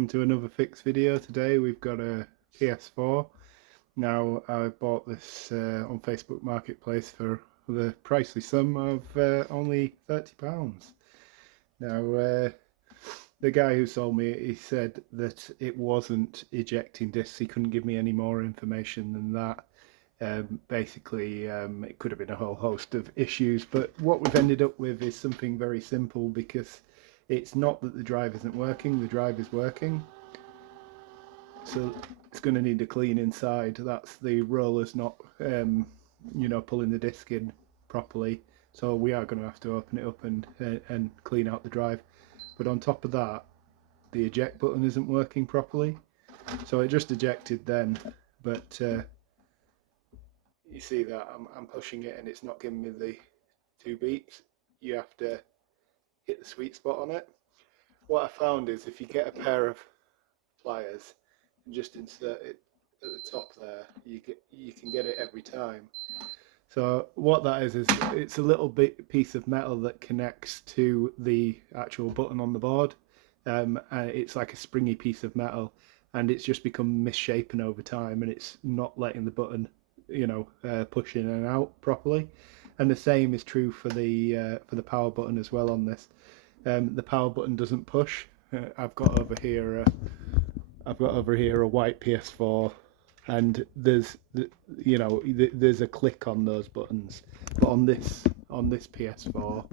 welcome to another fix video. Today we've got a PS4. Now I bought this on Facebook Marketplace for the pricely sum of only £30. Now the guy who sold me it, he said that it wasn't ejecting discs. He couldn't give me any more information than that. Basically, it could have been a whole host of issues, but what we've ended up with is something very simple, because it's not that the drive isn't working, the drive is working. So it's going to need a clean inside. That's the rollers not, pulling the disc in properly. So we are going to have to open it up and clean out the drive. But on top of that, the eject button isn't working properly. So it just ejected then, but you see that I'm pushing it and it's not giving me the 2 beats. You have to hit the sweet spot on it. What I found is if you get a pair of pliers and just insert it at the top there, you can get it every time. So what that is it's a little piece of metal that connects to the actual button on the board. And it's like a springy piece of metal, and it's just become misshapen over time, and it's not letting the button push in and out properly. And the same is true for the power button as well on this. The power button doesn't push. I've got over here a white PS4, and there's a click on those buttons, but on this PS4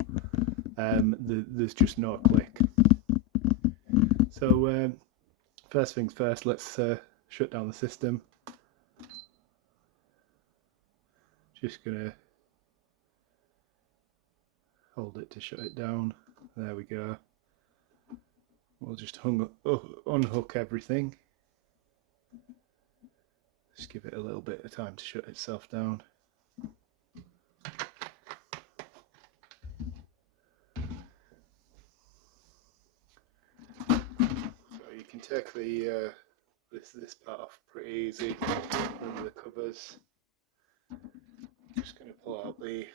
there's just no click. So first things first, let's shut down the system. Just gonna hold it to shut it down. There we go. We'll just unhook everything. Just give it a little bit of time to shut itself down. So you can take the this part off pretty easy under the covers. Just going to pull out the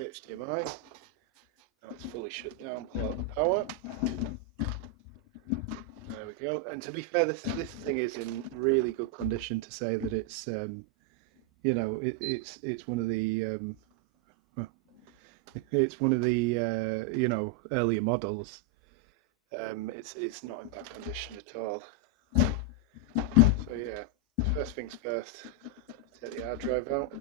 HDMI. Now it's fully shut down. Pull out the power. There we go. And to be fair, this thing is in really good condition to say that it's it's one of the earlier models. It's not in bad condition at all. So yeah, first things first, take the hard drive out.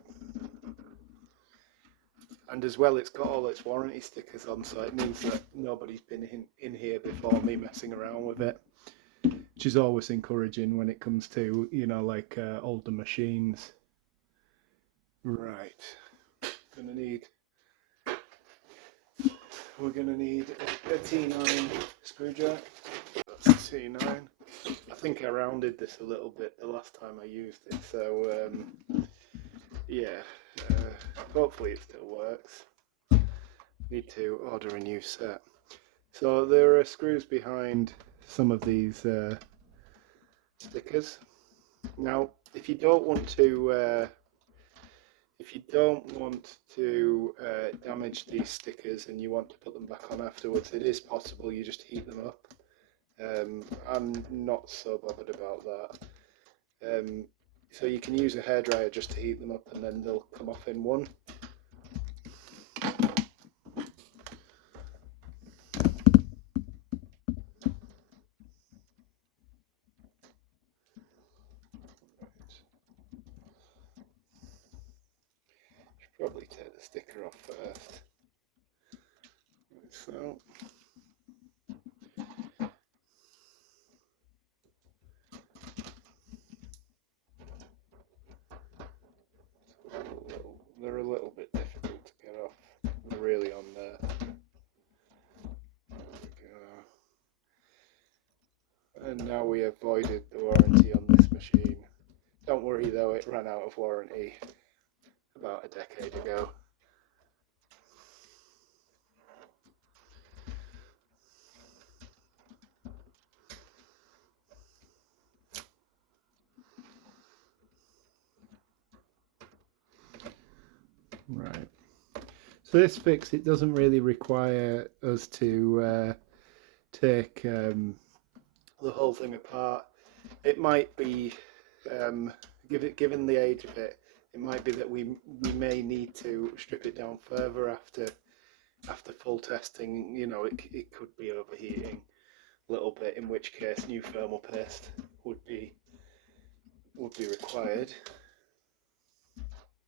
And as well, it's got all its warranty stickers on, so it means that nobody's been in here before me messing around with it, which is always encouraging when it comes to older machines. Right, we're gonna need a T9 screwdriver. That's a T9. I think I rounded this a little bit the last time I used it, so yeah. Hopefully it still works. Need to order a new set. So there are screws behind some of these stickers. Now, if you don't want to damage these stickers and you want to put them back on afterwards, it is possible. You just heat them up. I'm not so bothered about that. So you can use a hairdryer just to heat them up, and then they'll come off in one. Should probably take the sticker off first. Like so. They're a little bit difficult to get off. They're really on there. And now we avoided the warranty on this machine. Don't worry though, it ran out of warranty about a decade ago. Right. So this fix, it doesn't really require us to take the whole thing apart. It might be, given the age of it, it might be that we may need to strip it down further after full testing. You know, it could be overheating a little bit, in which case new thermal paste would be required.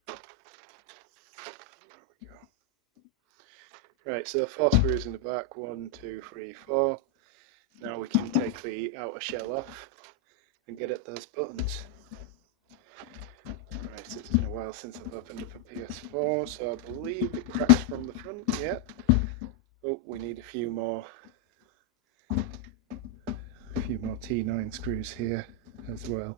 There we go. Right, so 4 screws in the back, 1, 2, 3, 4. Now we can take the outer shell off and get at those buttons. Right, it's been a while since I've opened up a PS4, so I believe it cracks from the front, yeah. Oh, we need a few more T9 screws here as well.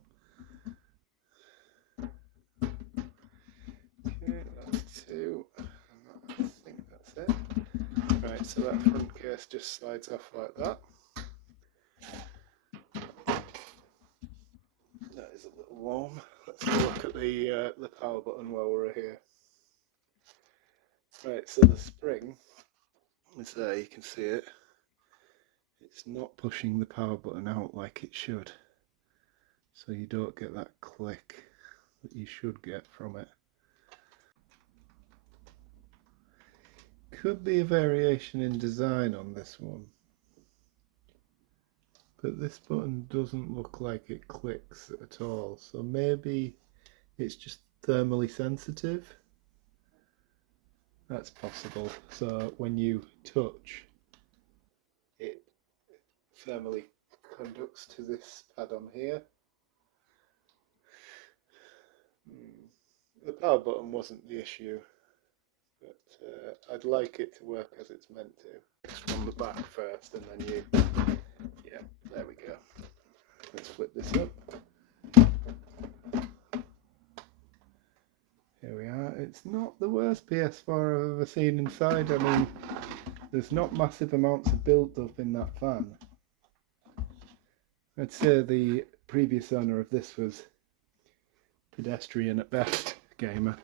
Okay, that's 2. I think that's it. Right, so that front case just slides off like that. That is a little warm. Let's have a look at the power button while we're here. Right, so the spring is there, you can see it. It's not pushing the power button out like it should, so you don't get that click that you should get from it. Could be a variation in design on this one, but this button doesn't look like it clicks at all, so maybe it's just thermally sensitive. That's possible. So when you touch, it thermally conducts to this pad on here. The power button wasn't the issue, but I'd like it to work as it's meant to. From the back first, and then you, yeah, there we go. Let's flip this up. Here we are. It's not the worst PS4 I've ever seen inside. I mean, there's not massive amounts of build-up in that fan. I'd say the previous owner of this was pedestrian at best gamer.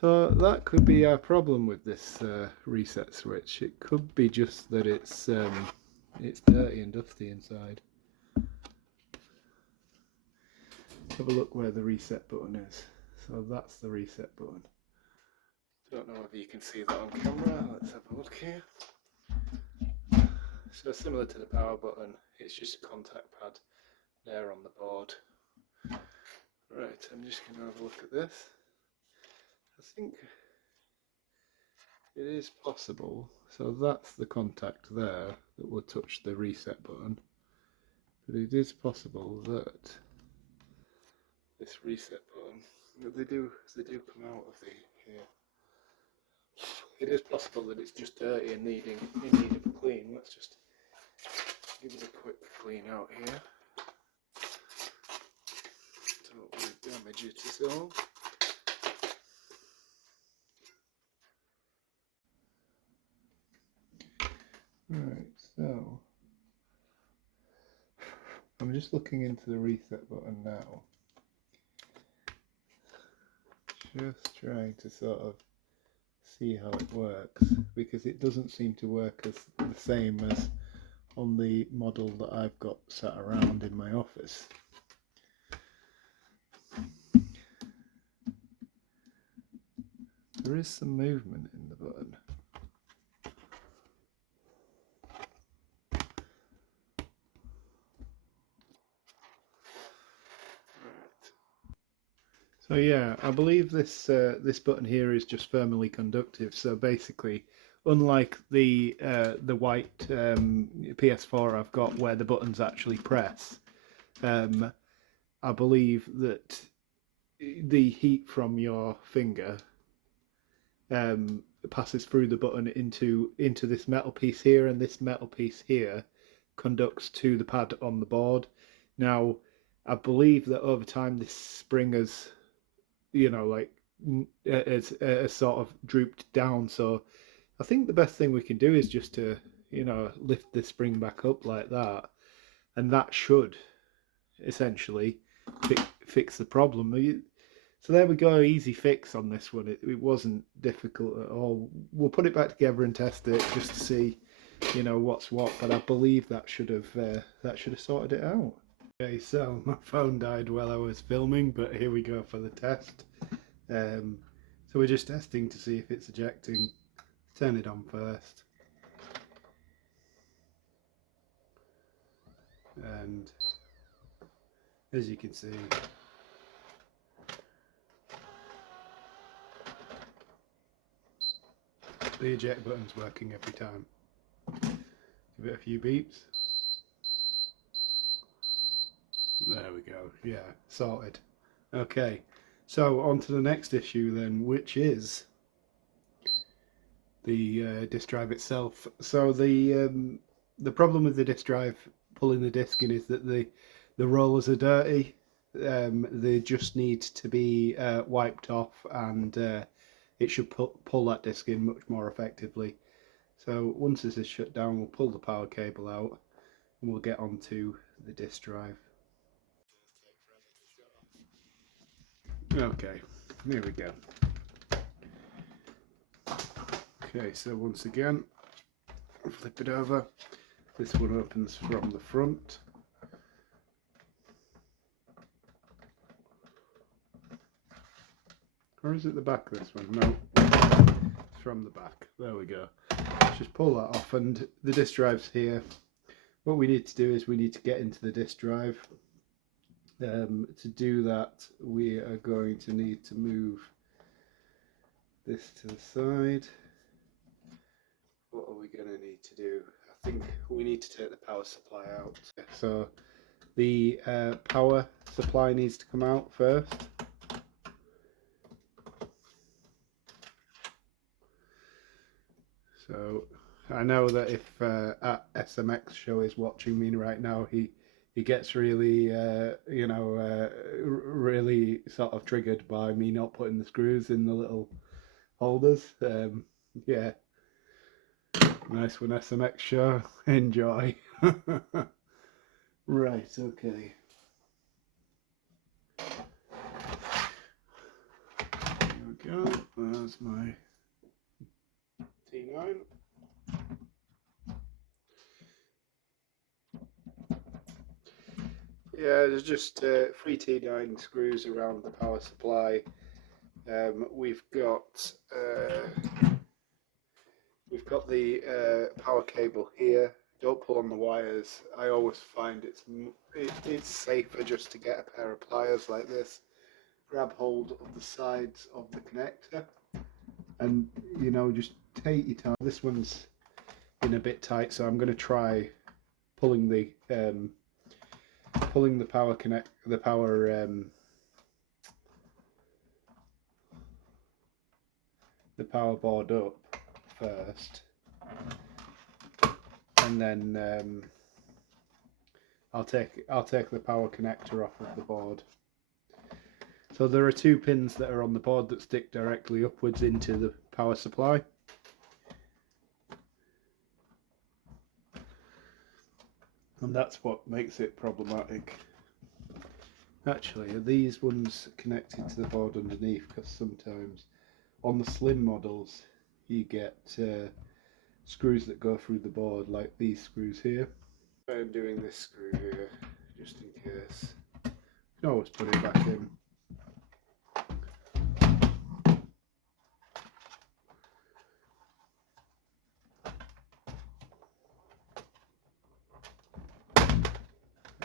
So that could be our problem with this reset switch. It could be just that it's dirty and dusty inside. Let's have a look where the reset button is. So that's the reset button. Don't know whether you can see that on camera. Let's have a look here. So similar to the power button, it's just a contact pad there on the board. Right, I'm just going to have a look at this. I think it is possible. So that's the contact there that will touch the reset button. But it is possible that this reset button, they do come out of the here. It is possible that it's just dirty and in need of a clean. Let's just give it a quick clean out here. Don't want to damage it at all. Right, so I'm just looking into the reset button now. Just trying to sort of see how it works, because it doesn't seem to work as the same as on the model that I've got sat around in my office. There is some movement in the button. So yeah, I believe this this button here is just thermally conductive. So basically, unlike the white PS4 I've got where the buttons actually press, I believe that the heat from your finger passes through the button into this metal piece here, and this metal piece here conducts to the pad on the board. Now, I believe that over time this spring has, you know, like it's sort of drooped down. So I think the best thing we can do is just to, you know, lift the spring back up like that, and that should essentially fix the problem. So there we go, easy fix on this one. It wasn't difficult at all. We'll put it back together and test it just to see you know what's what, but I believe that should have sorted it out. Okay, so my phone died while I was filming, but here we go for the test. So we're just testing to see if it's ejecting. Turn it on first, and as you can see, the eject button's working every time. Give it a few beeps. There we go. Yeah, sorted. Okay, so on to the next issue then, which is the disk drive itself. So the problem with the disk drive pulling the disk in is that the rollers are dirty. They just need to be wiped off, and it should pull that disk in much more effectively. So once this is shut down, we'll pull the power cable out, and we'll get onto the disk drive. Okay, here we go. Okay, so once again, flip it over. This one opens from the front. Or is it the back, this one? No, it's from the back. There we go. Let's just pull that off, and the disk drive's here. What we need to do is we need to get into the disk drive. To do that, we are going to need to move this to the side. What are we going to need to do? I think we need to take the power supply out. So the power supply needs to come out first. So I know that if at SMX show is watching me right now, he gets really really sort of triggered by me not putting the screws in the little holders. Yeah, nice one, SMX show. Enjoy. Right, okay. There we go. There's my T9. Yeah, there's just 3 T9 screws around the power supply. We've got the power cable here. Don't pull on the wires. I always find it's safer just to get a pair of pliers like this. Grab hold of the sides of the connector, and just take your time. This one's in a bit tight, so I'm going to try pulling the power board up first, and then I'll take the power connector off of the board. So there are 2 pins that are on the board that stick directly upwards into the power supply. And that's what makes it problematic. Actually, are these ones connected to the board underneath? Because sometimes on the slim models you get screws that go through the board, like these screws here. I'm doing this screw here just in case. You can always put it back in.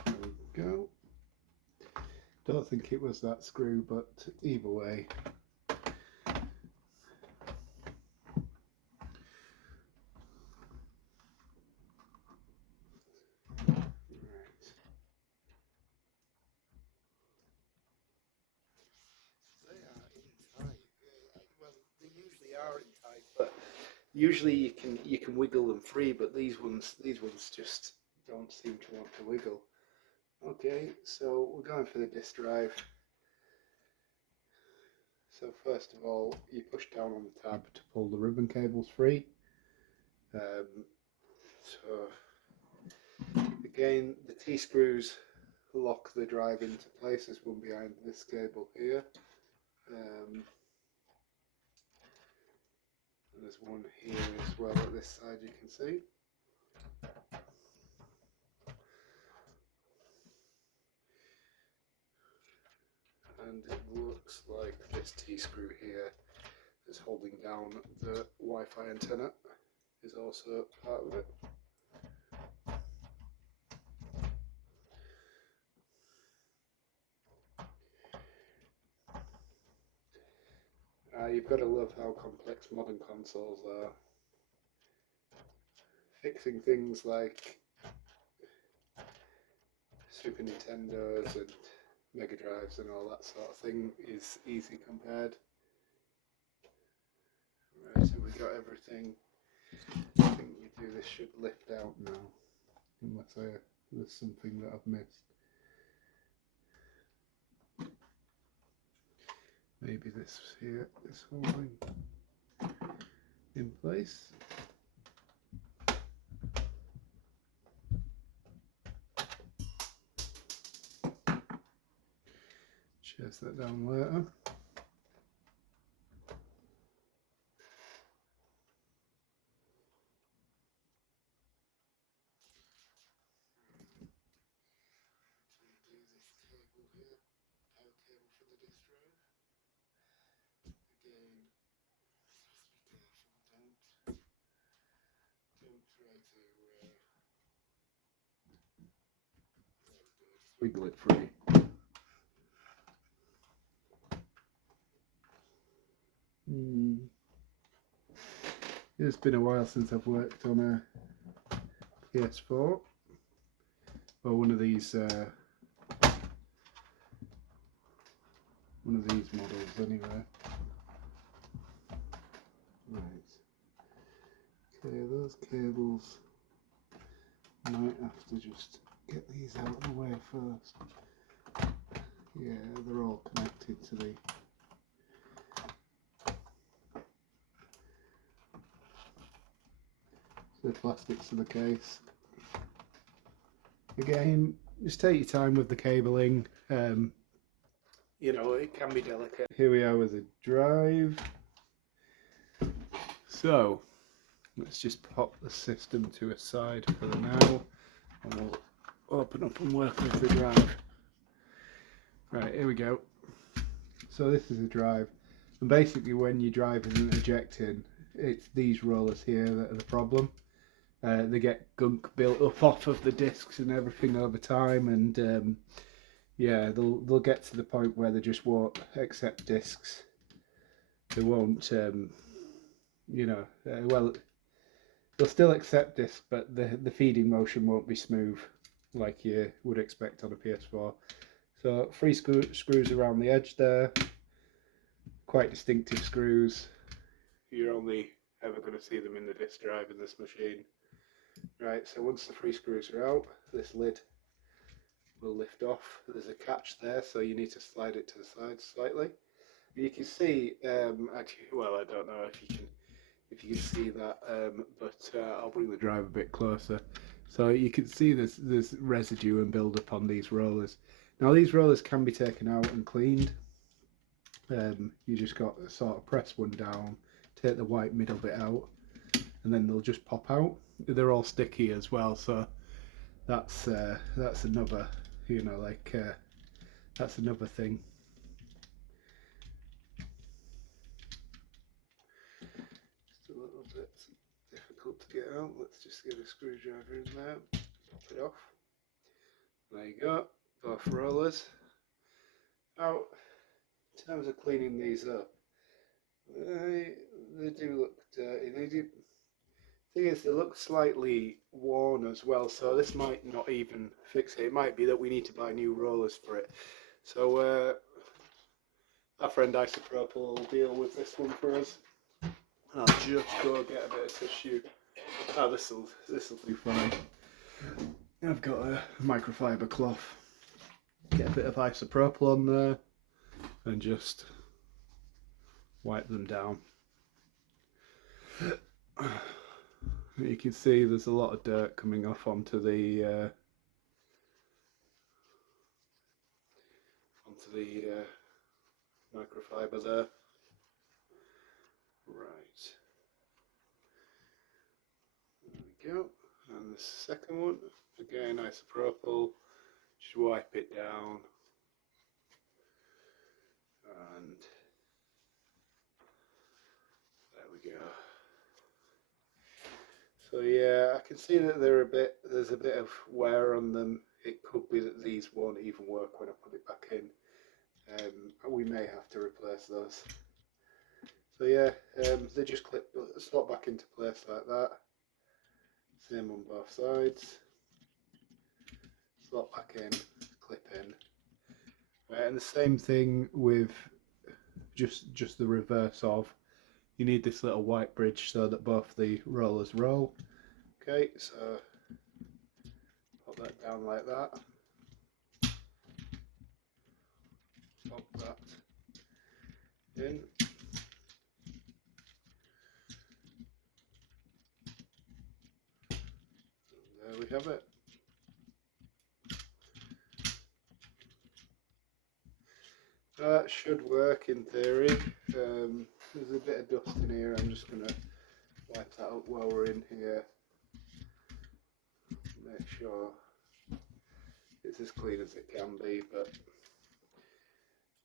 There we go. Don't think it was that screw, but either way. But usually you can wiggle them free, but these ones just don't seem to want to wiggle. Okay, so we're going for the disk drive. So first of all, you push down on the tab to pull the ribbon cables free. So again, the T-screws lock the drive into place. There's one behind this cable here. There's one here as well at this side, you can see. And it looks like this T-screw here is holding down the Wi-Fi antenna is also part of it. You've got to love how complex modern consoles are. Fixing things like Super Nintendos and Mega Drives and all that sort of thing is easy compared. Right, so we got everything. I think this should lift out now, unless there's something that I've missed. Maybe this here is holding in place. Chase that down later. Wiggle it free. It's been a while since I've worked on a PS4 or one of these models anyway. Right. Okay, those cables might have to just get these out of the way first. Yeah, they're all connected to the plastics of the case. Again, just take your time with the cabling. You know, it can be delicate. Here we are with a drive. So, let's just pop the system to a side for the now, and we'll open up and work with the drive. Right, here we go. So this is a drive, and basically when your drive isn't ejecting, it's these rollers here that are the problem. They get gunk built up off of the discs and everything over time, and yeah, they'll get to the point where they just won't accept discs. They won't, you know, well, they'll still accept discs, but the feeding motion won't be smooth like you would expect on a PS4. So 3 screws around the edge there, quite distinctive screws. You're only ever going to see them in the disk drive in this machine. Right, so once the 3 screws are out, this lid will lift off. There's a catch there, so you need to slide it to the side slightly. You can see, actually, well, I don't know if you can see that, but I'll bring the drive a bit closer. So you can see there's residue and build up on these rollers. Now these rollers can be taken out and cleaned. You just got to sort of press one down, take the white middle bit out, and then they'll just pop out. They're all sticky as well, so that's another, you know, like that's another thing. Just a little bit difficult to get out. Let's just get a screwdriver in there, pop it off. There you go, both rollers out. In terms of cleaning these up, they do look dirty. Thing is, they look slightly worn as well, so this might not even fix it. It might be that we need to buy new rollers for it. So our friend Isopropyl will deal with this one for us. I'll just go get a bit of tissue. Oh, this'll do fine. I've got a microfiber cloth. Get a bit of isopropyl on there and just wipe them down. You can see there's a lot of dirt coming off onto the microfiber there. Right. There we go. And the second one. Again, isopropyl. Just wipe it down. And there we go. So yeah, I can see that there's a bit of wear on them. It could be that these won't even work when I put it back in. We may have to replace those. So yeah, they just slot back into place like that. Same on both sides. Slot back in, clip in. Right, and the same thing with just the reverse of. You need this little white bridge so that both the rollers roll. Okay, so pop that down like that. Pop that in. And there we have it. That should work in theory. There's a bit of dust in here. I'm just going to wipe that up while we're in here. Make sure it's as clean as it can be, but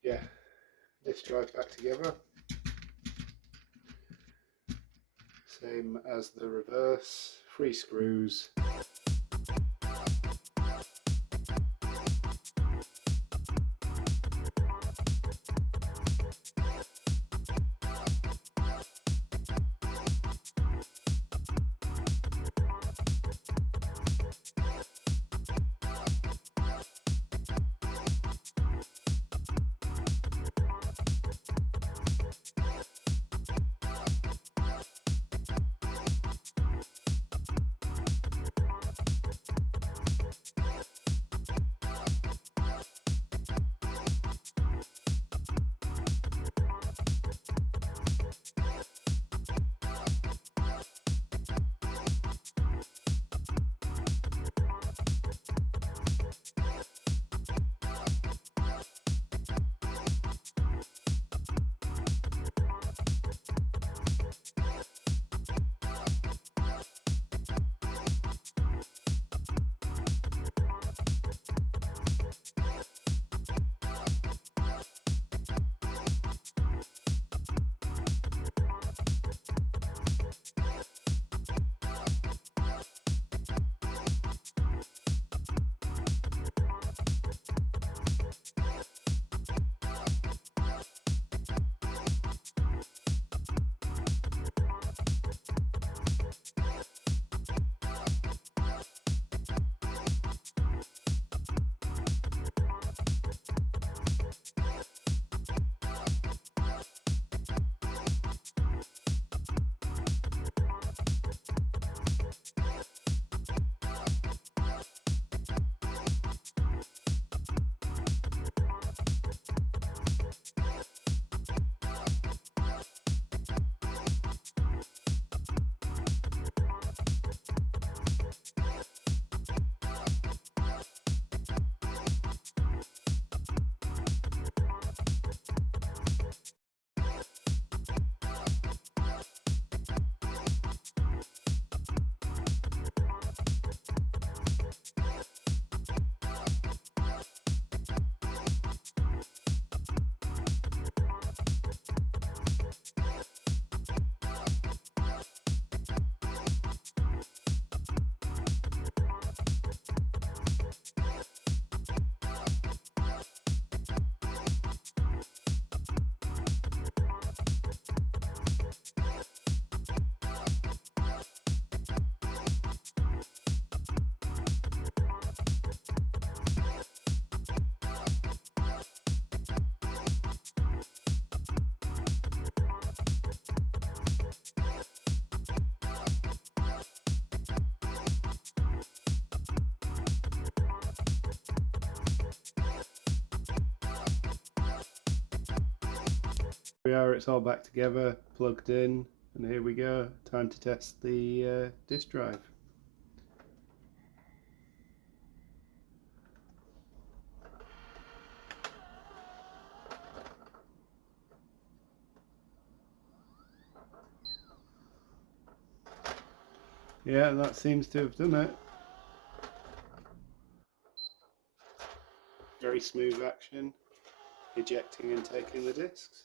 yeah, this drive back together. Same as the reverse, 3 screws. We are, it's all back together, plugged in, and here we go. Time to test the disk drive. Yeah, that seems to have done it. very smooth action, ejecting and taking the discs.